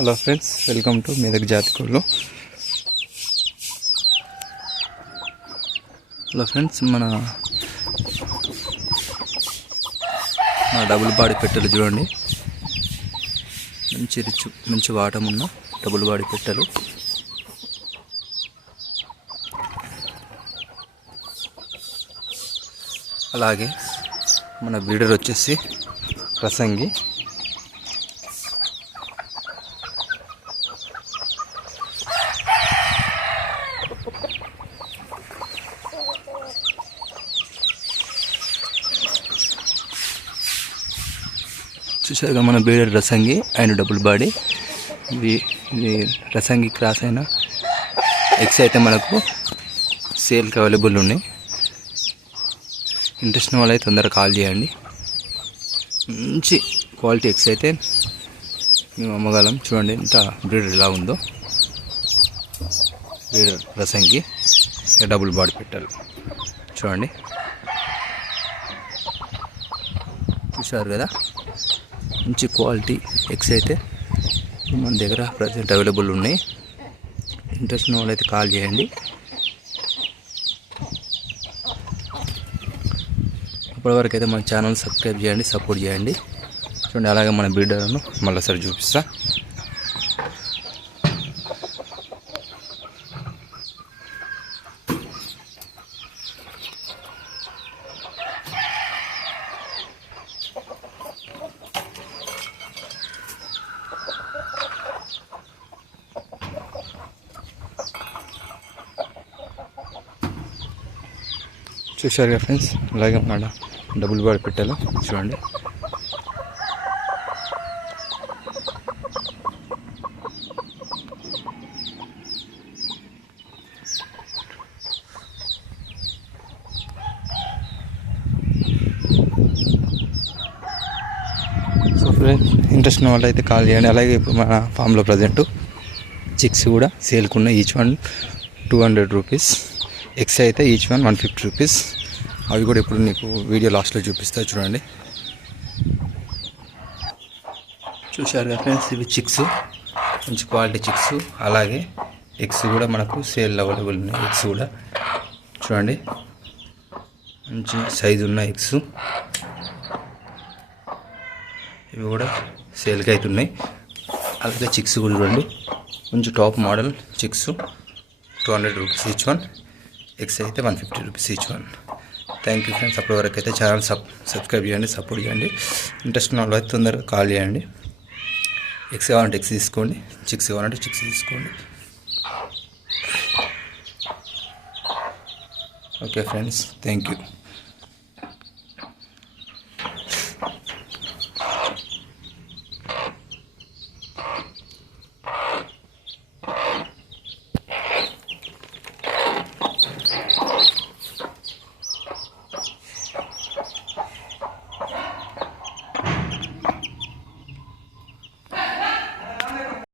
Hello friends, welcome to Medak జాతి కోళ్ళు. Hello friends, మన డబుల్ బాడీ పెట్టెలు చూడండి. మంచి వాటం ఉన్న డబుల్ బాడీ పెట్టెలు. అలాగే మన బ్రీడర్ వచ్చేసి ప్రసంగి. చూసారుగా మన బ్రీడర్ రసంగి అండ్ డబుల్ బాడీ. ఇది రసంగి క్రాస్ అయిన ఎగ్స్ అయితే మనకు సేల్కి అవైలబుల్ ఉన్నాయి. ఇంట్రెస్ట్ ఉన్న వాళ్ళైతే తొందరగా కాల్ చేయండి. మంచి క్వాలిటీ ఎగ్స్ అయితే మేము అమ్మగలం. చూడండి ఎంత బ్రీడర్ ఎలా ఉందో. బ్రీడర్ రసంగి డబుల్ బాడీ పెట్టాలి. చూడండి, చూసారు కదా, మంచి క్వాలిటీ ఎగ్స్ అయితే మన దగ్గర ప్రజెంట్ అవైలబుల్ ఉన్నాయి. ఇంట్రెస్ట్ ఉన్న వాళ్ళైతే కాల్ చేయండి. అప్పటివరకు అయితే మన ఛానల్ సబ్స్క్రైబ్ చేయండి, సపోర్ట్ చేయండి. చూడండి, అలాగే మన బ్రీడర్ను మళ్ళీ సరి చూపిస్తా. చూశారు కదా ఫ్రెండ్స్, అలాగే మన డబుల్ బాడీ పెట్టాలి. చూడండి, సో ఫ్రెండ్స్ ఇంట్రెస్ట్ ఉన్న వాళ్ళు అయితే కాల్ చేయండి. అలాగే ఇప్పుడు మన ఫామ్లో ప్రజెంట్ చిక్స్ కూడా సేల్కున్నాయి. Each one 200 rupees. ఎగ్స్ అయితే ఈచ్ వన్ 150 రూపీస్. అవి కూడా ఇప్పుడు నీకు వీడియో లాస్ట్లో చూపిస్తా. చూడండి, చూశారు కదా ఫ్రెండ్స్, ఇవి చిక్స్, మంచి క్వాలిటీ చిక్స్. అలాగే ఎగ్స్ కూడా మనకు సేల్ అవైలబుల్ ఉన్నాయి. ఎగ్స్ కూడా చూడండి, మంచి సైజు ఉన్న ఎగ్స్. ఇవి కూడా సేల్కి అవుతున్నాయి. అలాగే చిక్స్ కూడా చూడండి, మంచి top model chicks. 200 rupees each one. Eggs అయితే 150 rupees each one. Thank you friends. అప్పటి వరకు అయితే ఛానల్ సబ్స్క్రైబ్ చేయండి, సపోర్ట్ చేయండి. ఇంట్రెస్ట్ ఉన్న వాళ్ళు అయితే తొందరగా కాల్ చేయండి. ఎగ్స్ కావాలంటే ఎగ్స్ తీసుకోండి, చిక్స్ కావాలంటే చిక్స్ తీసుకోండి. Okay friends, thank you.